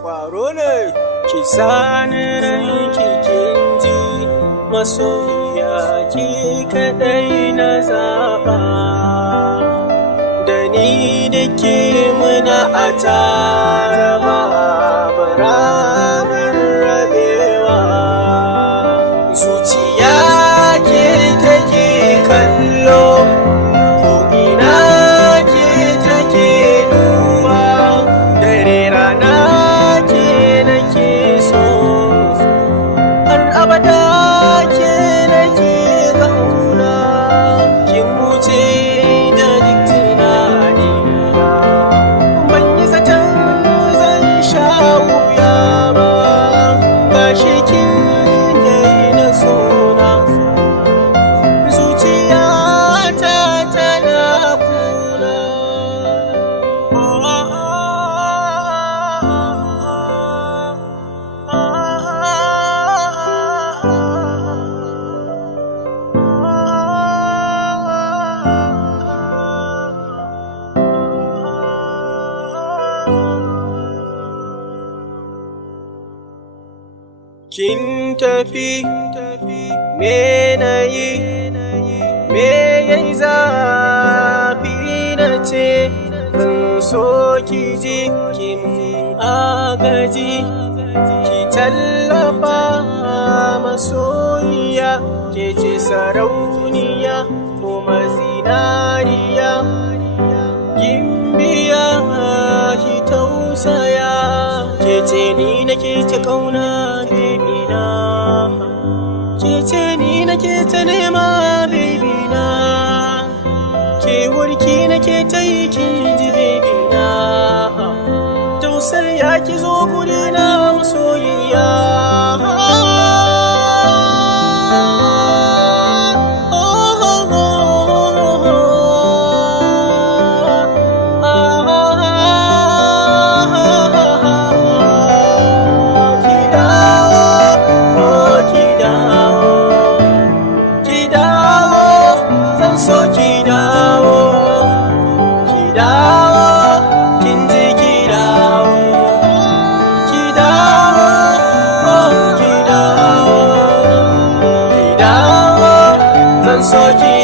Kwaro ne ki sani rai kikin ji, masoyiya ki kadai na zaba, da ni da ke muna a tare babu ranar rabewa. Zuciya ke take kallo, ko ina ke take duba, dare rana ke nake so, har abada ke nake zauna. Kin wuce da duk tunanina, ban yi zaton zan sha wuya ba, gashi kin daina sona. Zuciyata tana kuna. Kin tafi, me nayi, me yayi zafi na ce, zan so ki ji kin agaji, ki tallafa masoyiya, ke ce sarauniya kuma zinariya, gimbiya ki tausaya, ke ce ni nake ta kauna baby na, ke ce ni nake ta nema baby na, ke warki nake ta yi kin ji baby na, tausaya ki zo gurina masoyiya. So KIDAWO, KIDAWO, kin ji KIDAWO, KIDAWO, oh KIDAWO, KIDAWO, zan so ki